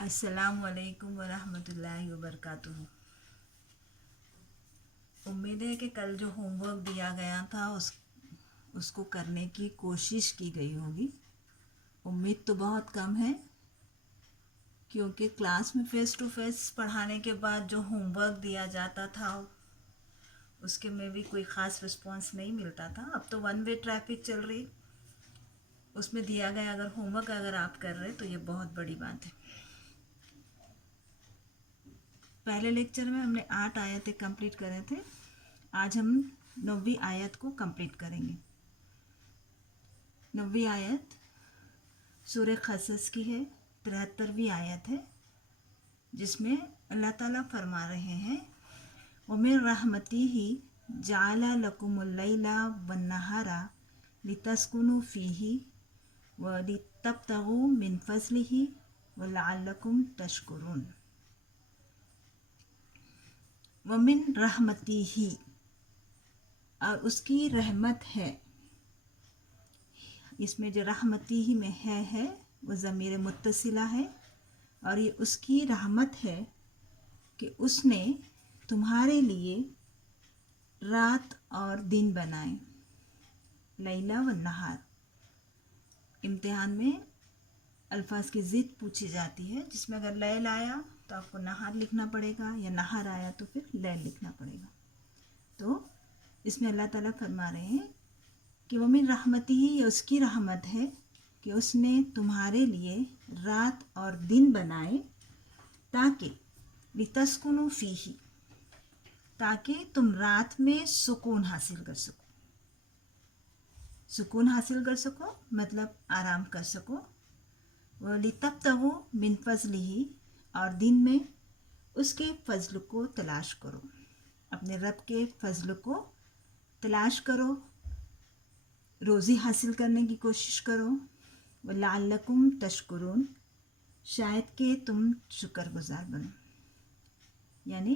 السلام علیکم ورحمۃ اللہ وبرکاتہ۔ امید ہے کہ کل جو ہوم ورک دیا گیا تھا اس کو کرنے کی کوشش کی گئی ہوگی۔ امید تو بہت کم ہے کیونکہ کلاس میں فیس ٹو فیس پڑھانے کے بعد جو ہوم ورک دیا جاتا تھا اس کے میں بھی کوئی خاص رسپانس نہیں ملتا تھا۔ اب تو ون وے ٹریفک چل رہی، اس میں دیا گیا اگر ہوم ورک اگر آپ کر رہے تو یہ بہت بڑی بات ہے۔ پہلے لیکچر میں ہم نے 8 آیتیں کمپلیٹ کرے تھے، آج ہم 9ویں آیت کو کمپلیٹ کریں گے۔ 9ویں آیت سورہ قصص کی ہے، 73ویں آیت ہے، جس میں اللہ تعالیٰ فرما رہے ہیں وَمِن رَحْمَتِهِ جَعَلَ لَكُمُ اللَّيْلَ وَالنَّهَارَ لِتَسْكُنُوا فِيهِ وَلِتَبْتَغُوا مِن فَضْلِهِ وَلَعَلَّكُمْ تَشْكُرُونَ۔ وَمِن رَحْمَتِهِ، اور اس کی رحمت ہے۔ اس میں جو رحمتِهِ میں ہے وہ ضمیر متصلہ ہے، اور یہ اس کی رحمت ہے کہ اس نے تمہارے لیے رات اور دن بنائے، لیلا و نہار۔ امتحان میں الفاظ کی ضد پوچھی جاتی ہے، جس میں اگر لیل آیا تو آپ کو نہار لکھنا پڑے گا، یا نہار آیا تو پھر لیل لکھنا پڑے گا۔ تو اس میں اللہ تعالیٰ فرما رہے ہیں کہ وَمِن رَحْمَتِهِ، یہ اس کی رحمت ہے کہ اس نے تمہارے لیے رات اور دن بنائے، تاکہ لِتَسْكُنُوا فِيهِ، تاکہ تم رات میں سکون حاصل کر سکو۔ سکون حاصل کر سکو مطلب آرام کر سکو۔ وَلِتَبْتَغُوا مِن فَضْلِهِ، اور دن میں اس کے فضل کو تلاش کرو، اپنے رب کے فضل کو تلاش کرو، روزی حاصل کرنے کی کوشش کرو۔ وَلَعَلَّكُمْ تَشْكُرُونَ، شاید کہ تم شکر گزار بنو۔ یعنی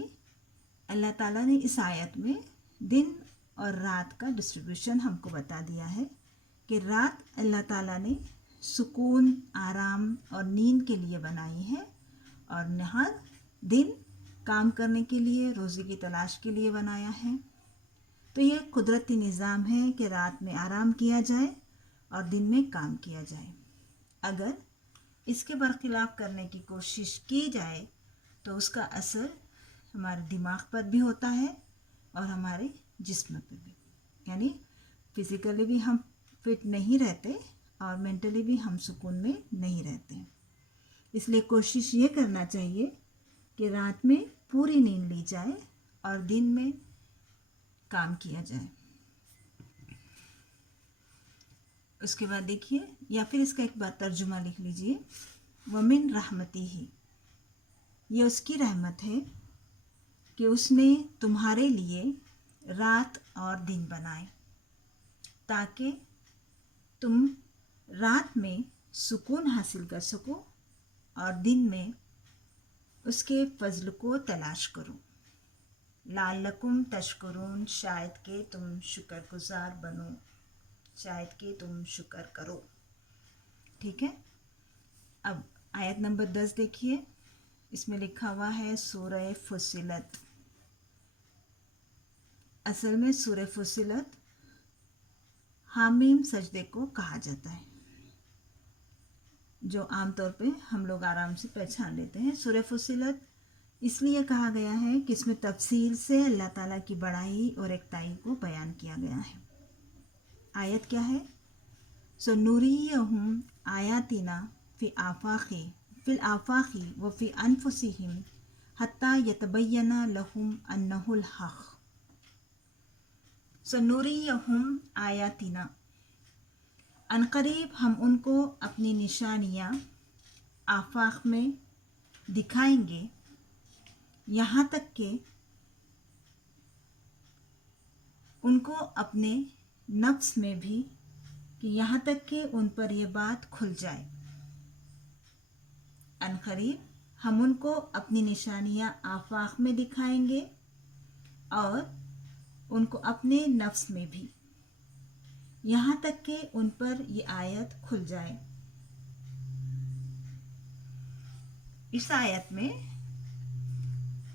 اللہ تعالیٰ نے اس آیت میں دن اور رات کا ڈسٹریبیوشن ہم کو بتا دیا ہے کہ رات اللہ تعالیٰ نے سکون، آرام اور نیند کے لیے بنائی ہے، اور نہار دن کام کرنے کے لیے، روزی کی تلاش کے لیے بنایا ہے۔ تو یہ قدرتی نظام ہے کہ رات میں آرام کیا جائے اور دن میں کام کیا جائے۔ اگر اس کے برخلاف کرنے کی کوشش کی جائے تو اس کا اثر ہمارے دماغ پر بھی ہوتا ہے اور ہمارے جسم پر بھی، یعنی فزیکلی بھی ہم فٹ نہیں رہتے اور مینٹلی بھی ہم سکون میں نہیں رہتے۔ اس لیے کوشش یہ کرنا چاہیے کہ رات میں پوری نیند لی جائے اور دن میں کام کیا جائے۔ اس کے بعد دیکھیے، یا پھر اس کا ایک بار ترجمہ لکھ لیجئے، وَمِن رَحْمَتِهِ، یہ اس کی رحمت ہے کہ اس نے تمہارے لیے رات اور دن بنائے، تاکہ تم رات میں سکون حاصل کر سکو اور دن میں اس کے فضل کو تلاش کرو۔ لعلکم تشکرون، شاید کہ تم شکر گزار بنو، شاید کہ تم شکر کرو۔ ٹھیک ہے، اب آیت نمبر 10 دیکھیے، اس میں لکھا ہوا ہے سورہ فصلت۔ اصل میں سورہ فصلت حامیم سجدے کو کہا جاتا ہے، جو عام طور پہ ہم لوگ آرام سے پہچان لیتے ہیں۔ سورہ فصلت اس لیے کہا گیا ہے کہ اس میں تفصیل سے اللہ تعالیٰ کی بڑائی اور ایکٹائی کو بیان کیا گیا ہے۔ آیت کیا ہے؟ سَنُرِيَهُمْ آیَاتِنَا فِي الْآفَاقِ وَفِي أَنفُسِهِمْ حَتَّى يَتَبَيَّنَ لَهُمْ أَنَّهُ الْحَقُّ۔ سَنُرِيَهُمْ آیَاتِنَا، عنقریب ہم ان کو اپنی نشانیاں آفاق میں دکھائیں گے، یہاں تک کہ ان کو اپنے نفس میں بھی، کہ یہاں تک کہ ان پر یہ بات کھل جائے۔ عنقریب ہم ان کو اپنی نشانیاں آفاق میں دکھائیں گے اور ان کو اپنے نفس میں بھی، یہاں تک کہ ان پر یہ آیت کھل جائے۔ इस आयत में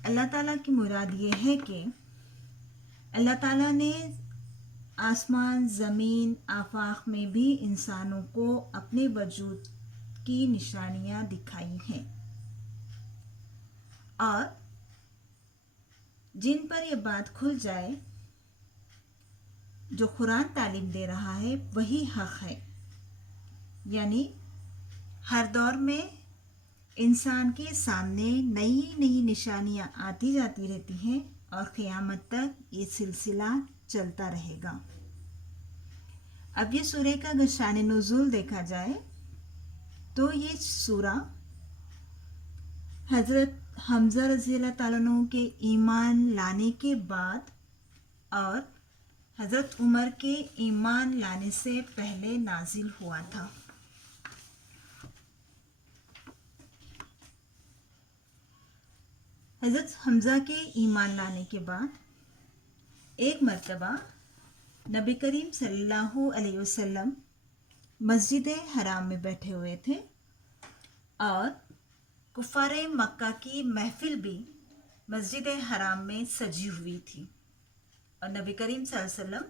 अल्लाह ताला की मुराद ये है कि अल्लाह ताला ने आसमान ज़मीन आफाक में भी इंसानों को अपने वजूद की निशानियां दिखाई हैं और जिन पर यह बात खुल जाए जो कुरान तालीम दे रहा है वही हक है। यानी हर दौर में इंसान के सामने नई नई निशानियां आती जाती रहती हैं और क़यामत तक ये सिलसिला चलता रहेगा। अब ये सूरह का अगर शान नुज़ूल देखा जाए तो ये सूरा हज़रत हमज़ा रज़ी अल्लाह ताला अन्हु के ईमान लाने के बाद और हज़रत उमर के ईमान लाने से पहले नाजिल हुआ था। हज़रत हमज़ा के ईमान लाने के बाद एक मर्तबा नबी करीम सल्लल्लाहु अलैहि वसल्लम मस्जिद हराम में बैठे हुए थे और कुफ़ार मक्का की महफिल भी मस्जिद हराम में सजी हुई थी और नबी करीम सल्लल्लाहु अलैहि वसल्लम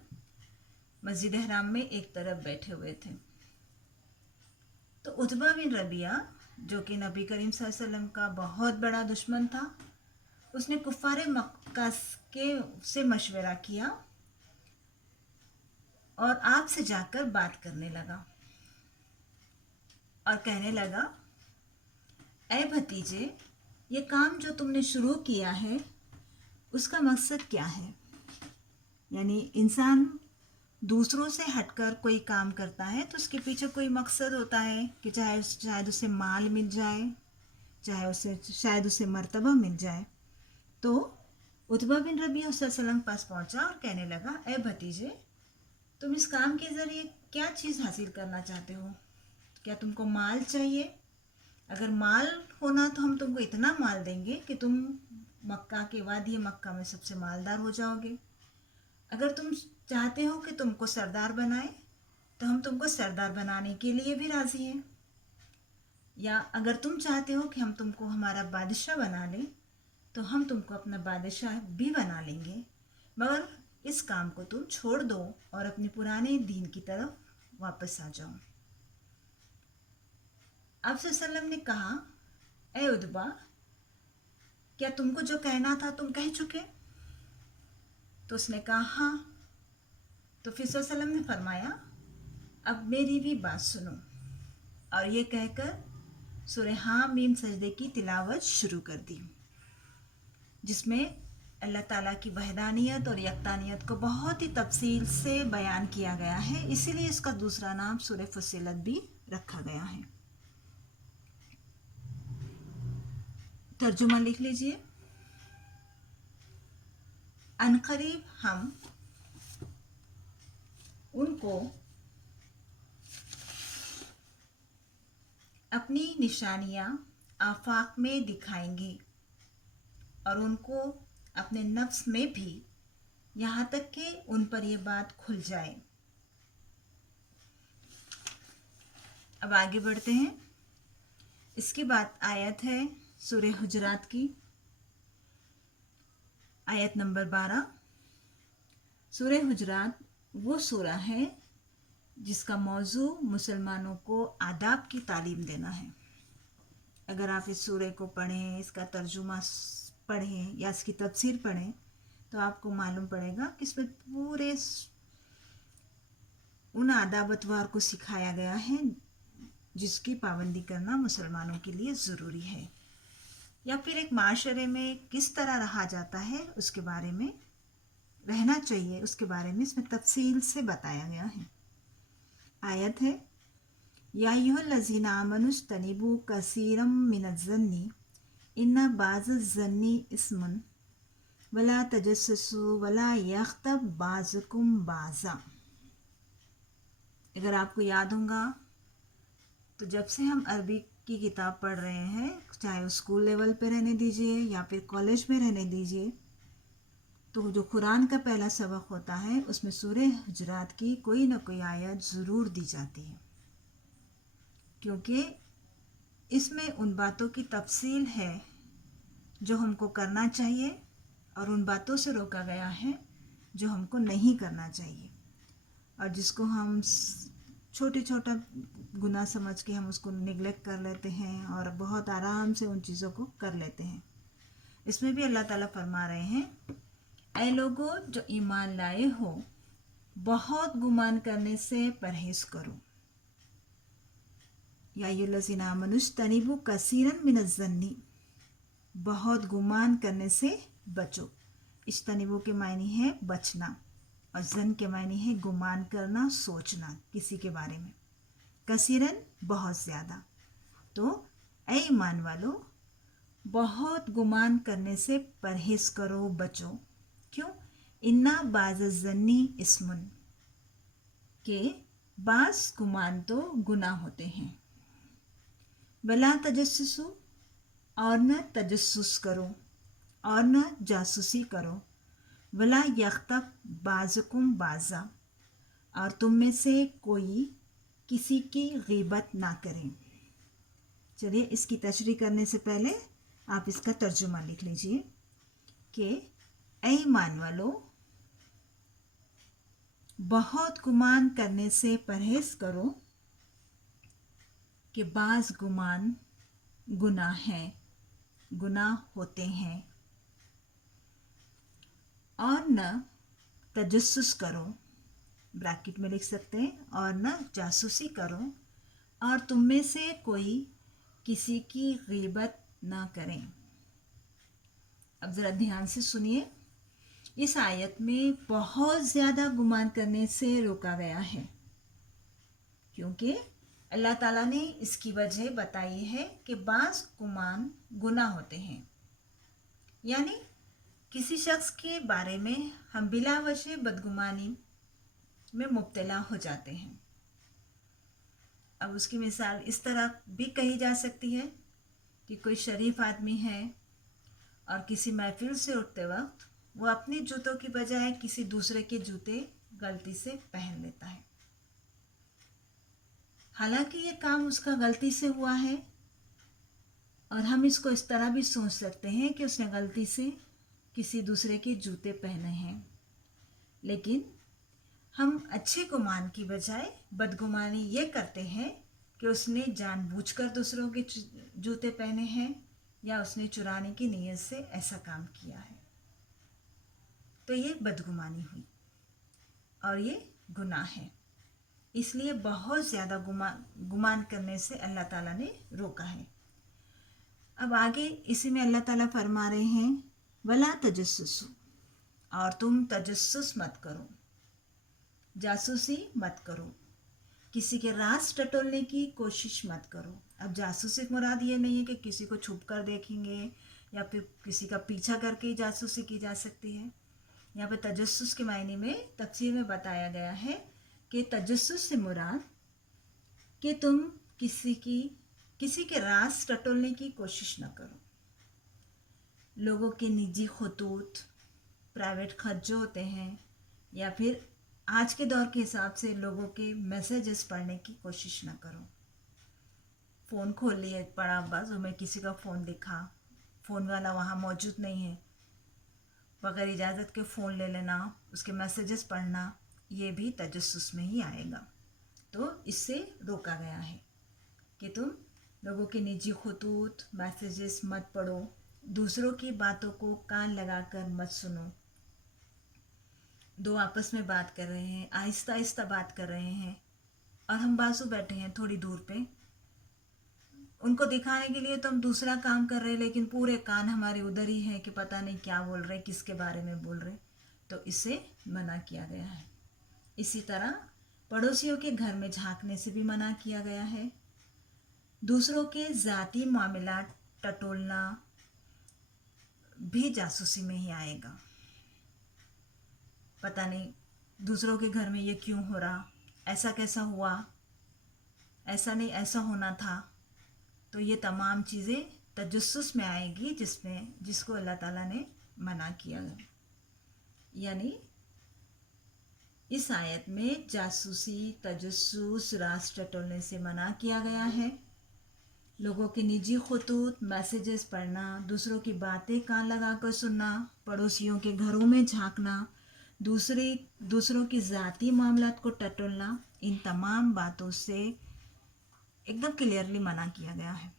मस्जिद हराम में एक तरफ बैठे हुए थे। तो उतबा बिन रबिया जो कि नबी करीम सल्लल्लाहु अलैहि वसल्लम का बहुत बड़ा दुश्मन था, उसने कुफ़ार मक्का के से मशवरा किया और आपसे जाकर बात करने लगा और कहने लगा, ऐ भतीजे, ये काम जो तुमने शुरू किया है उसका मकसद क्या है? यानी इंसान दूसरों से हटकर कोई काम करता है तो उसके पीछे कोई मकसद होता है कि चाहे शायद उसे माल मिल जाए, चाहे उसे शायद उसे मर्तबा मिल जाए। तो उतबा बिन रबीआ सल्लल्लाहु के पास पहुंचा और कहने लगा, ऐ भतीजे, तुम इस काम के ज़रिए क्या चीज़ हासिल करना चाहते हो? क्या तुमको माल चाहिए? अगर माल होना तो हम तुमको इतना माल देंगे कि तुम मक्का के वादी मक्का में सबसे मालदार हो जाओगे। अगर तुम चाहते हो कि तुमको सरदार बनाए तो हम तुमको सरदार बनाने के लिए भी राज़ी हैं, या अगर तुम चाहते हो कि हम तुमको हमारा बादशाह बना लें तो हम तुमको अपना बादशाह भी बना लेंगे, मगर इस काम को तुम छोड़ दो और अपने पुराने दीन की तरफ वापस आ जाओ। आप सल्लम ने कहा, ए उतबा, क्या तुमको जो कहना था तुम कह चुके? तो उसने कहा हाँ। तो फिर सल्लम ने फरमाया, अब मेरी भी बात सुनो, और ये कहकर सूरह हामीम सजदे की तिलावत शुरू कर दी, जिसमें अल्लाह ताला की वहदानियत और यकतानियत को बहुत ही तफसील से बयान किया गया है। इसीलिए इसका दूसरा नाम सूरह फुस्सिलत भी रखा गया है। तर्जुमा लिख लीजिए। अनकरीब हम उनको अपनी निशानियां आफाक में दिखाएंगे और उनको अपने नफ्स में भी, यहाँ तक कि उन पर यह बात खुल जाए। अब आगे बढ़ते हैं। इसके बाद आयत है सूरह हुजरात की, आयत नंबर 12। सूरह हुजरात वो सूरा है जिसका मौजू मुसलमानों को आदाब की तालीम देना है। अगर आप इस सूरे को पढ़ें, इसका तर्जुमा पढ़ें या इसकी तफसीर पढ़ें तो आपको मालूम पड़ेगा कि इसमें पूरे उन आदाब अतवार को सिखाया गया है जिसकी पाबंदी करना मुसलमानों के लिए ज़रूरी है, या फिर एक माशरे में किस तरह रहा जाता है उसके बारे में, रहना चाहिए उसके बारे में इसमें तफसील से बताया गया है। आयत है, या अय्युहल्लज़ीना आमनुज्तनिबू कसीरम मिनज़्ज़न्नि इन्ना बाज़-ज़न्नि इस्मुन वला तजस्ससू वला यग़्तब बाज़ुकुम बाज़ा। अगर आपको याद होगा तो जब से हम अरबी की किताब पढ़ रहे हैं, चाहे स्कूल लेवल पे रहने दीजिए या फिर कॉलेज में रहने दीजिए, तो जो कुरान का पहला सबक होता है उसमें सूरह हुजरात की कोई ना कोई आयत ज़रूर दी जाती है, क्योंकि اس میں ان باتوں کی تفصیل ہے جو ہم کو کرنا چاہیے اور ان باتوں سے روکا گیا ہے جو ہم کو نہیں کرنا چاہیے، اور جس کو ہم چھوٹی چھوٹا گناہ سمجھ کے ہم اس کو نگلیکٹ کر لیتے ہیں اور بہت آرام سے ان چیزوں کو کر لیتے ہیں۔ اس میں بھی اللہ تعالیٰ فرما رہے ہیں، اے لوگوں جو ایمان لائے ہو، بہت گمان کرنے سے پرہیز کرو۔ یا الذین آمنوا اجتنبوا کثیرا من الظن، بہت گمان کرنے سے بچو۔ اجتنبوا کے معنی ہے بچنا، اور ظن کے معنی ہے گمان کرنا، سوچنا کسی کے بارے میں۔ کثیرن بہت زیادہ، تو اے ایمان والو بہت گمان کرنے سے پرہیز کرو، بچو۔ کیوں؟ انا بعض الظنی اسم، کہ بعض گمان تو گناہ ہوتے ہیں۔ ولا تجسسوا، اور نہ تجسس کرو اور نہ جاسوسی کرو۔ ولا یغتب بعضکم بعضا، اور تم میں سے کوئی کسی کی غیبت نہ کرے۔ چلیے اس کی تشریح کرنے سے پہلے آپ اس کا ترجمہ لکھ لیجئے کہ اے ایمان والو بہت گمان کرنے سے پرہیز کرو کہ بعض گمان گناہ ہیں، گناہ ہوتے ہیں، اور نہ تجسس کرو، بریکٹ میں لکھ سکتے ہیں، اور نہ جاسوسی کرو، اور تم میں سے کوئی کسی کی غیبت نہ کریں۔ اب ذرا دھیان سے سنیے، اس آیت میں بہت زیادہ گمان کرنے سے روکا گیا ہے، کیونکہ اللہ تعالیٰ نے اس کی وجہ بتائی ہے کہ بعض گمان گناہ ہوتے ہیں، یعنی کسی شخص کے بارے میں ہم بلا وجہ بدگمانی میں مبتلا ہو جاتے ہیں۔ اب اس کی مثال اس طرح بھی کہی جا سکتی ہے کہ کوئی شریف آدمی ہے اور کسی محفل سے اٹھتے وقت وہ اپنے جوتوں کی بجائے کسی دوسرے کے جوتے غلطی سے پہن لیتا ہے، حالانکہ یہ کام اس کا غلطی سے ہوا ہے، اور ہم اس کو اس طرح بھی سوچ سکتے ہیں کہ اس نے غلطی سے کسی دوسرے کے جوتے پہنے ہیں، لیکن ہم اچھے گمان کی بجائے بدگمانی یہ کرتے ہیں کہ اس نے جان بوجھ کر دوسروں کے جوتے پہنے ہیں یا اس نے چرانے کی نیت سے ایسا کام کیا ہے، تو یہ بدگمانی ہوئی اور یہ گناہ ہے۔ اس لیے بہت زیادہ گمان کرنے سے اللہ تعالیٰ نے روکا ہے۔ اب آگے اسی میں اللہ تعالیٰ فرما رہے ہیں، ولا تجسسوا، اور تم تجسس مت کرو، جاسوسی مت کرو، کسی کے راز ٹٹولنے کی کوشش مت کرو۔ اب جاسوسی مراد یہ نہیں ہے کہ کسی کو چھپ کر دیکھیں گے یا پھر کسی کا پیچھا کر کے جاسوسی کی جا سکتی ہے۔ یہاں پہ تجسس کے معنی میں تفسیر میں بتایا گیا ہے کہ تجسس سے مراد کہ تم کسی کے راز ٹٹولنے کی کوشش نہ کرو۔ لوگوں کے نجی خطوط، پرائیویٹ خط جو ہوتے ہیں، یا پھر آج کے دور کے حساب سے لوگوں کے میسیجز پڑھنے کی کوشش نہ کرو۔ فون کھول لیے، پڑھا، بازو میں کسی کا فون دکھا، فون والا وہاں موجود نہیں ہے، بغیر اجازت کے فون لے لینا، اس کے میسیجز پڑھنا، یہ بھی تجسس میں ہی آئے گا۔ تو اس سے روکا گیا ہے کہ تم لوگوں کے نجی خطوط، میسیجز مت پڑھو، دوسروں کی باتوں کو کان لگا کر مت سنو۔ دو آپس میں بات کر رہے ہیں، آہستہ آہستہ بات کر رہے ہیں، اور ہم بازو بیٹھے ہیں تھوڑی دور پہ، ان کو دکھانے کے لیے تو ہم دوسرا کام کر رہے ہیں، لیکن پورے کان ہمارے ادھر ہی ہیں کہ پتہ نہیں کیا بول رہے، کس کے بارے میں بول رہے، تو اس سے منع کیا گیا ہے۔ اسی طرح پڑوسیوں کے گھر میں جھانکنے سے بھی منع کیا گیا ہے۔ دوسروں کے ذاتی معاملات ٹٹولنا بھی جاسوسی میں ہی آئے گا۔ پتہ نہیں دوسروں کے گھر میں یہ کیوں ہو رہا، ایسا کیسا ہوا، ایسا نہیں ایسا ہونا تھا، تو یہ تمام چیزیں تجسس میں آئے گی، جس کو اللہ تعالیٰ نے منع کیا ہے۔ یعنی اس آیت میں جاسوسی، تجسس، راز ٹٹولنے سے منع کیا گیا ہے، लोगों के निजी खतूत मैसेजेस पढ़ना, दूसरों की बातें कान लगा कर सुनना, पड़ोसियों के घरों में झांकना, दूसरों की ज़ाती मामलात को टटोलना, इन तमाम बातों से एकदम क्लियरली मना किया गया है।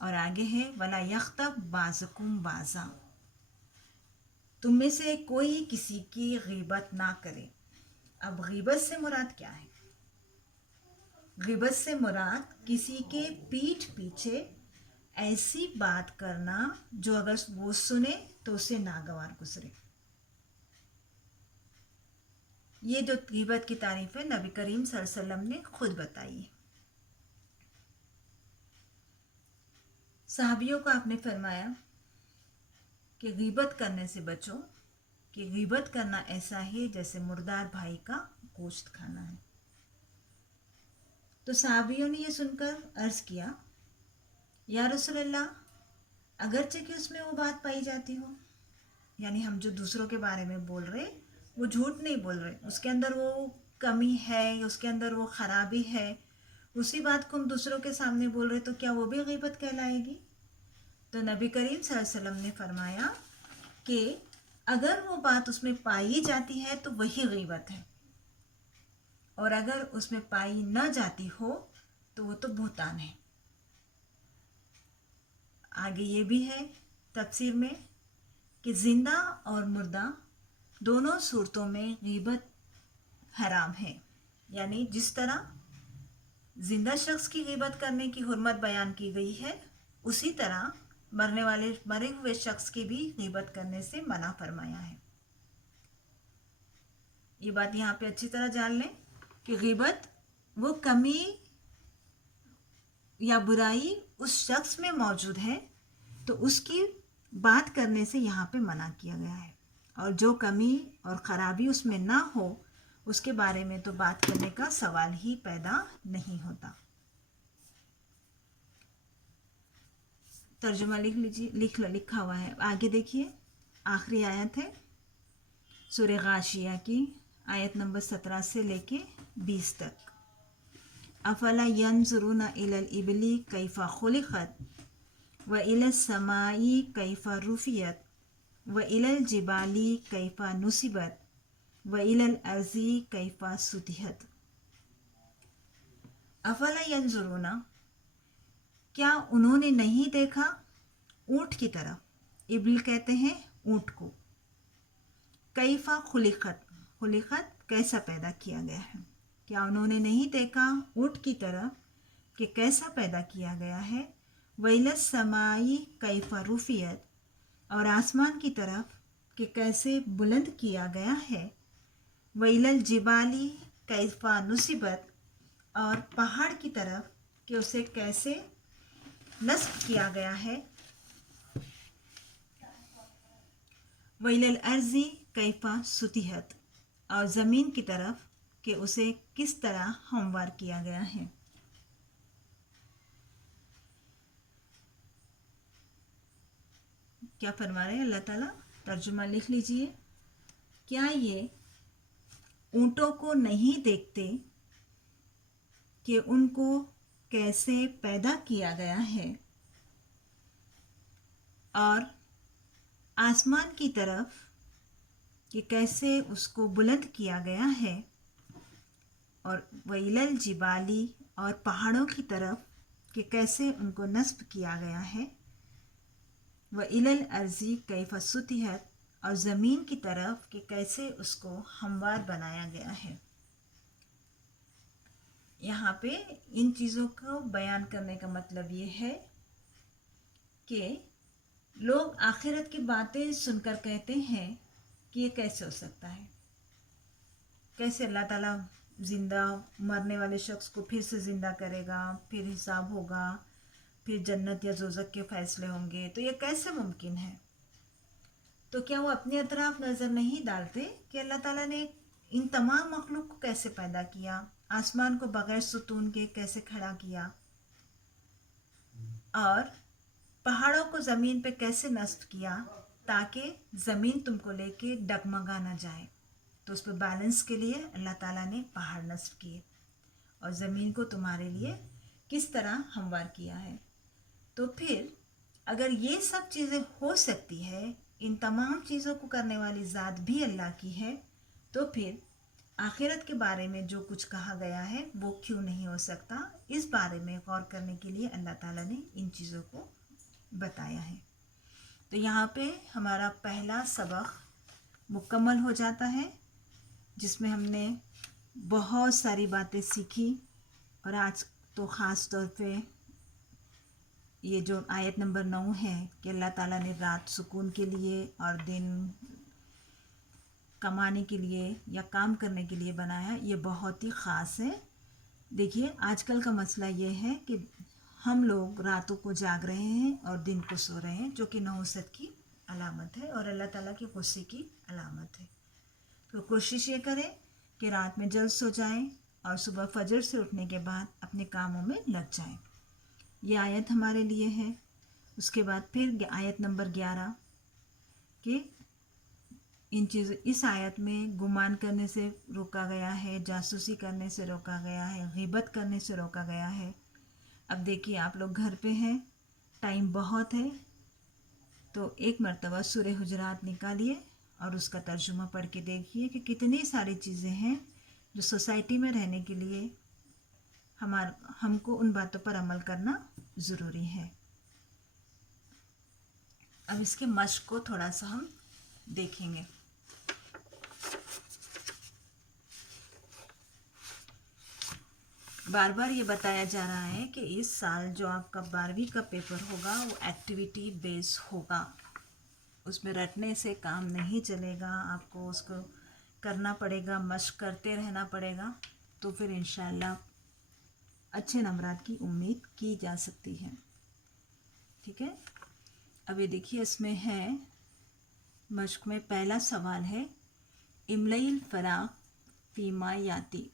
और आगे है वला यख्तब बाज़कुम बाज़ा, तुम में से कोई किसी की गीबत ना करे। अब गीबत से मुराद क्या है? गीबत से मुराद किसी के पीठ पीछे ऐसी बात करना जो अगर वो सुने तो उसे नागवार गुजरे। ये जो गीबत की तारीफ है नबी करीम सल्लल्लाहु अलैहि वसल्लम ने खुद बताई है। सहाबियों को आपने फरमाया कि गीबत करने से बचो, कि गीबत करना ऐसा है जैसे मुर्दार भाई का गोश्त खाना है। तो सहाबियों ने ये सुनकर अर्ज किया, या रसूलल्लाह, अगरचे कि उसमें वो बात पाई जाती हो, यानी हम जो दूसरों के बारे में बोल रहे वो झूठ नहीं बोल रहे, उसके अंदर वो कमी है, उसके अंदर वो खराबी है, उसी बात को हम दूसरों के सामने बोल रहे, तो क्या वो भी गीबत कहलाएगी? तो नबी करीम सल्लल्लाहु अलैहि वसल्लम ने फरमाया कि अगर वो बात उसमें पाई जाती है तो वही गीबत है, और अगर उसमें पाई न जाती हो तो वो तो बुहतान है। आगे ये भी है तफसीर में कि ज़िंदा और मुर्दा दोनों सूरतों में गीबत हराम है। यानी जिस तरह ज़िंदा शख्स की गीबत करने की हुर्मत बयान की गई है, उसी तरह मरे हुए शख्स की भी गीबत करने से मना फरमाया है। ये बात यहाँ पे अच्छी तरह जान लें कि गीबत वो कमी या बुराई उस शख्स में मौजूद है तो उसकी बात करने से यहाँ पे मना किया गया है, और जो कमी और ख़राबी उसमें ना हो उसके बारे में तो बात करने का सवाल ही पैदा नहीं होता। तर्जुमा लिख लीजिए, लिखा हुआ है, आगे देखिए। आखिरी आयत है सूरह गाशिया की, आयत नंबर 17 से लेके 20 तक। अफला यंजुरूना इलल इबली कैफा खुलिकत व इलल समाई कैफा रुफियत व इलल जिबाली कैफा नुसिबत व इलल अर्जी कैफा सुतिहत। अफला यंजुरूना, क्या उन्होंने नहीं देखा, ऊँट की तरफ, इबल कहते हैं ऊँट को, कैफा खुलिकत, खुलिकत कैसा पैदा किया गया है, क्या उन्होंने नहीं देखा ऊँट की तरफ कि कैसा पैदा किया गया है। वैलस समाई कैफा रुफियत, और आसमान की तरफ कि कैसे बुलंद किया गया है। वैलल जिबाली कैफा नुसिबत, और पहाड़ की तरफ कि उसे कैसे नस्ब किया गया है। वैलल अर्जी कैफा सुतिहत, और ज़मीन की तरफ कि उसे किस तरह हमवार किया गया है। क्या फरमा रहे हैं अल्लाह ताला? तर्जुमा लिख लीजिए। क्या ये ऊँटों को नहीं देखते कि उनको कैसे पैदा किया गया है, और आसमान की तरफ कि कैसे उसको बुलंद किया गया है, और वैलल जिबाली, और पहाड़ों की तरफ कि कैसे उनको नस्ब किया गया है। व इलल अर्जी कैफा सुतिहत, और ज़मीन की तरफ कि कैसे उसको हमवार बनाया गया है। यहाँ पे इन चीज़ों को बयान करने का मतलब ये है कि लोग आखिरत की बातें सुनकर कहते हैं कि ये कैसे हो सकता है, कैसे अल्लाह ताला ज़िंदा मरने वाले शख्स को फिर से ज़िंदा करेगा, फिर हिसाब होगा, फिर जन्नत या दोज़ख के फ़ैसले होंगे, तो ये कैसे मुमकिन है। तो क्या वो अपने अतराफ़ नज़र नहीं डालते कि अल्लाह ताला ने इन तमाम मखलूक को कैसे पैदा किया, आसमान को बग़ैर सुतून के कैसे खड़ा किया, और पहाड़ों को ज़मीन पे कैसे नस्ब किया ताकि ज़मीन तुमको लेके डगमगा ना जाए। तो उस पर बैलेंस के लिए अल्लाह ताला ने पहाड़ नस्ब किए और ज़मीन को तुम्हारे लिए किस तरह हमवार किया है। तो फिर अगर ये सब चीज़ें हो सकती है, इन तमाम चीज़ों को करने वाली ज़ात भी अल्लाह की है, तो फिर आखिरत के बारे में जो कुछ कहा गया है वो क्यों नहीं हो सकता। इस बारे में गौर करने के लिए अल्लाह ताला ने इन चीज़ों को बताया है। तो यहाँ पे हमारा पहला सबक मुकम्मल हो जाता है, जिसमें हमने बहुत सारी बातें सीखी। और आज तो ख़ास तौर पे ये जो आयत नंबर 9 है कि अल्लाह ताला ने रात सुकून के लिए और दिन कमाने के लिए या काम करने के लिए बनाया, ये बहुत ही ख़ास है। देखिए, आजकल का मसला ये है कि हम लोग रातों को जाग रहे हैं और दिन को सो रहे हैं, जो कि नहुसत की अलामत है और अल्लाह ताला के गुस्से की अलामत है। तो कोशिश ये करें कि रात में जल्द सो जाएं और सुबह फजर से उठने के बाद अपने कामों में लग जाएं। ये आयत हमारे लिए है। उसके बाद फिर आयत नंबर 11 कि इस आयत में गुमान करने से रोका गया है, जासूसी करने से रोका गया है, ग़ीबत करने से रोका गया है। अब देखिए, आप लोग घर पे हैं, टाइम बहुत है, तो एक मरतबा सूरह हुजरात निकालिए और उसका तर्जुमा पढ़ के देखिए कि कितनी सारी चीज़ें हैं जो सोसाइटी में रहने के लिए हमको उन बातों पर अमल करना ज़रूरी है। अब इसके मश्क को थोड़ा सा हम देखेंगे। बार बार ये बताया जा रहा है कि इस साल जो आपका 12वीं का पेपर होगा वो एक्टिविटी बेस होगा। उसमें रटने से काम नहीं चलेगा, आपको उसको करना पड़ेगा, मश्क करते रहना पड़ेगा, तो फिर इंशाल्लाह अच्छे नंबरात की उम्मीद की जा सकती है। ठीक है, अब ये देखिए, इसमें है मश्क में पहला सवाल है इमलईल फराग फीमा याती,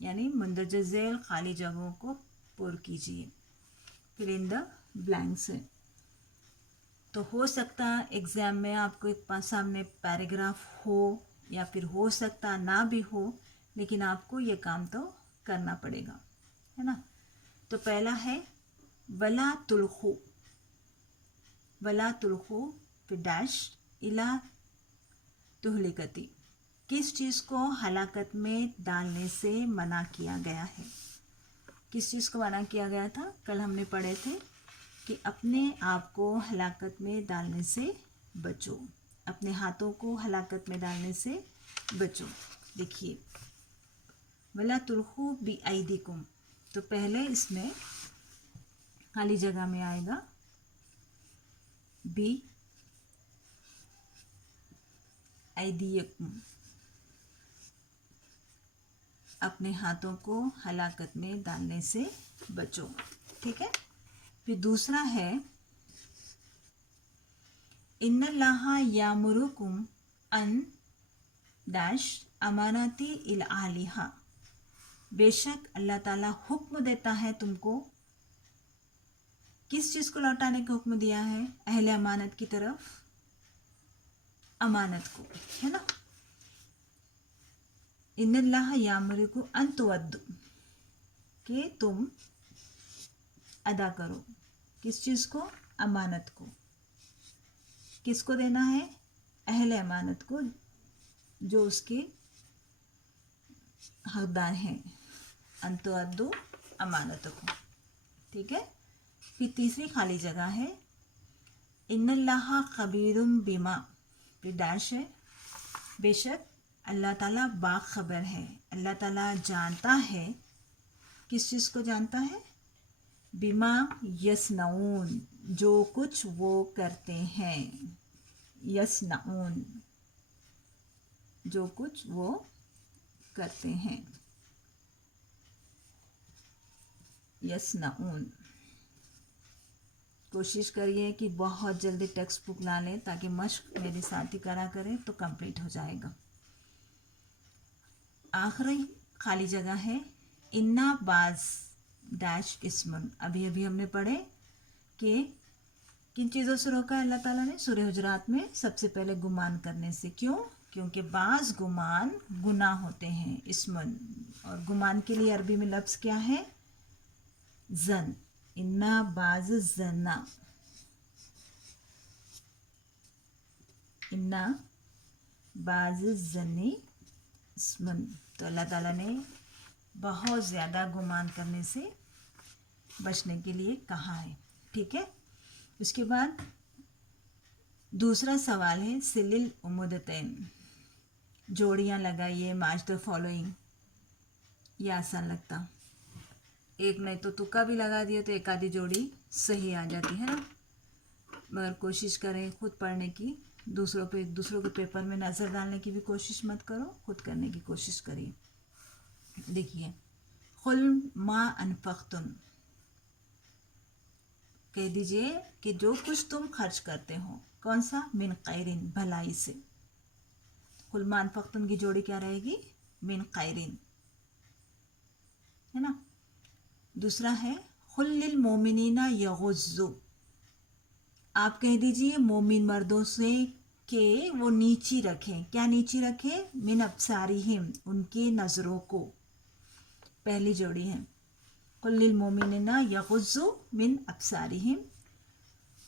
यानी मंदरज झैल खाली जगहों को पुर कीजिए, फिर इन द ब्लैंक्स है। तो हो सकता एग्ज़ाम में आपको एक सामने पैराग्राफ हो या फिर हो सकता ना भी हो, लेकिन आपको ये काम तो करना पड़ेगा, है ना। तो पहला है वला तुल्खू, वला तुल्खू फिर डैश इला तुहलिकती, किस चीज़ को हलाकत में डालने से मना किया गया है। किस चीज़ को मना किया गया था, कल हमने पढ़े थे कि अपने आप को हलाकत में डालने से बचो, अपने हाथों को हलाकत में डालने से बचो। देखिए, वला तुल्खू बी ऐदिकुम, तो पहले इसमें खाली जगह में आएगा बी ऐदिकुम, अपने हाथों को हलाकत में डालने से बचो। ठीक है, फिर दूसरा है इन्नल्लाहा यामुरुकुम अन डैश अमानती इल आलिहा, बेशक अल्लाह ताला हुक्म देता है तुमको, किस चीज़ को लौटाने का हुक्म दिया है, अहले अमानत की तरफ, अमानत को, है ना। इन्नल्लाह यामुरुकु अन तुअद्दु, कि तुम अदा करो, किस चीज़ को, अमानत को। किसको देना है, अहले अमानत को, जो उसके हकदार हैं, अन तुअद्दु अमानत को। ठीक है, फिर तीसरी खाली जगह है इन्नल्लाह खबीरुम बिमा, फिर डैश है, बेशक अल्लाह ताला बाखबर है, अल्लाह ताला जानता है, किस चीज़ को जानता है, बिमा यसनाऊन, जो कुछ वो करते हैं, यसनाऊन, जो कुछ वो करते हैं, यसनाऊन। कोशिश करिए कि बहुत जल्दी टेक्स्ट बुक ला लें ताकि मश्क मेरे साथ ही करा करें तो कंप्लीट हो जाएगा। आखिरी खाली जगह है इन्ना बाज डैश इस्मुन, अभी अभी हमने पढ़े कि किन चीज़ों से रोका है अल्लाह ताला ने, सूरह हुजरात में सबसे पहले गुमान करने से। क्यों, क्योंकि बाज़ गुमान गुनाह होते हैं, इस्मुन, और गुमान के लिए अरबी में लफ्ज़ क्या है, जन, इन्ना बाज जना, इन्ना बाज जनी स्मन। तो अल्लाह ताला ने बहुत ज़्यादा गुमान करने से बचने के लिए कहा है। ठीक है, उसके बाद दूसरा सवाल है सिलिल उमुदतैन, जोड़ियाँ लगाइए, मैच द फॉलोइंग। ये आसान लगता, एक नहीं तो तुक्का भी लगा दिए तो एक आधी जोड़ी सही आ जाती है ना, मगर कोशिश करें खुद पढ़ने की, दूसरों के पेपर में नज़र डालने की भी कोशिश मत करो, खुद करने की कोशिश करिए। देखिए, खुल मा अनफक्तुम, कह दीजिए कि जो कुछ तुम खर्च करते हो, कौन सा, मिन खैरिन, भलाई से। खुल मा अनफक्तुम की जोड़ी क्या रहेगी, मिन खैरिन, है ना। दूसरा है खुल लिल मोमिनीना यगुज़्ज़ु, आप कह दीजिए मोमिन मर्दों से कि वो नीची रखें, क्या नीची रखें, मिन अब्सारिहिम, उनके नज़रों को। पहली जोड़ी है कुल लिल मोमिनीना यगुज़्ज़ु मिन अब्सारिहिम।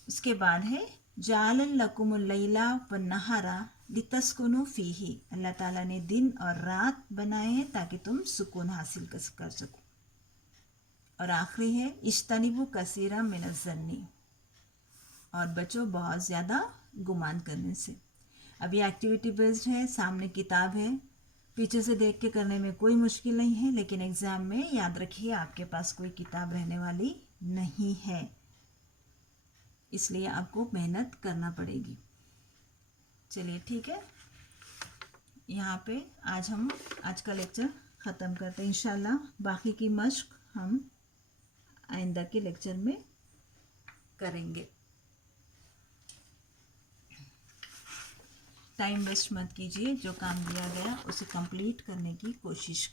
उसके बाद है जालन लकुमुल लैला वन नहारा लितस्कुनु फीही, अल्लाह ताला ने दिन और रात बनाए हैं ताकि तुम सुकून हासिल कर सको। और आखिरी है इज्तनिबु कसीरा मिनज़्ज़न्नी, और बचो बहुत ज़्यादा गुमान करने से। अब ये एक्टिविटी बेस्ड है, सामने किताब है, पीछे से देख के करने में कोई मुश्किल नहीं है, लेकिन एग्ज़ाम में याद रखिए आपके पास कोई किताब रहने वाली नहीं है, इसलिए आपको मेहनत करना पड़ेगी। चलिए ठीक है, यहाँ पे आज का लेक्चर ख़त्म करते हैं। इंशाल्लाह बाकी की मश्क हम आइंदा के लेक्चर में करेंगे। टाइम वेस्ट मत कीजिए, जो काम दिया गया उसे कंप्लीट करने की कोशिश